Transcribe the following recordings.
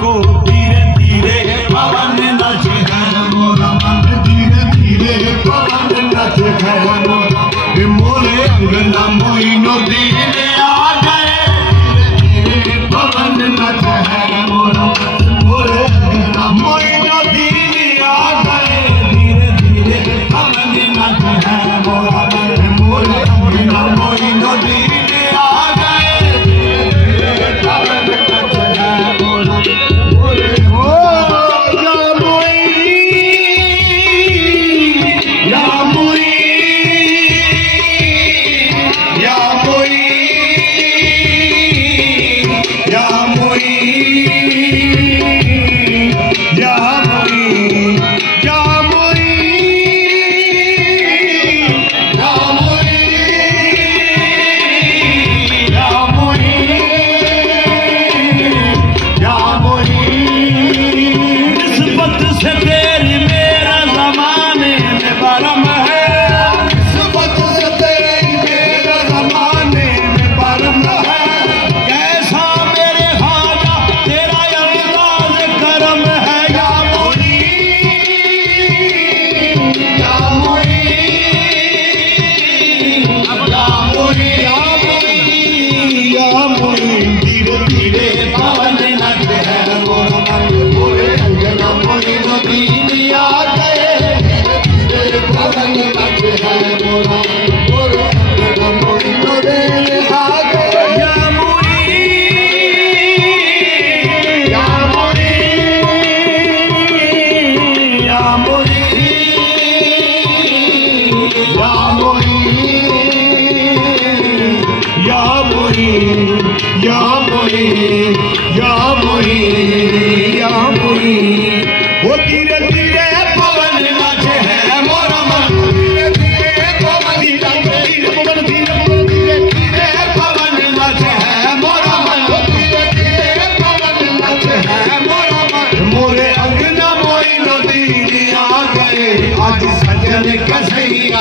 को धीरे धीरे पवन नचे है मोरा मन, धीरे धीरे पवन नचे है मोरा। मोरे अंगना मोइनो दीन आ गए, धीरे धीरे पवन नचे है मोरा। मोरे अंगना मोइनो दीन आ गए, धीरे धीरे पवन नचे है मोरा। मोरे अंगना मोइनो दीन आ गए, धीरे धीरे पवन नचे है मोरा। मोरे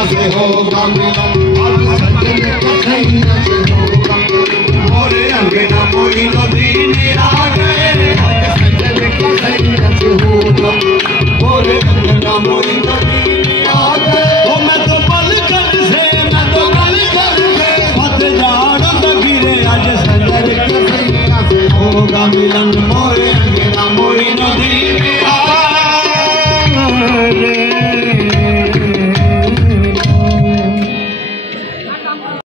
से होगा मिलन, सज्जन कसैया से होगा। मोरे अंगना मोइनो दीन आ गए, सज्जन कसैया से होगा। मोरे अंगना मोइनो दीन आ गए। ओ मैं तो पलकन से, मैं तो पलकन से पतझड़ गिरे, आज सज्जन कसैया से होगा मिलन। मोरे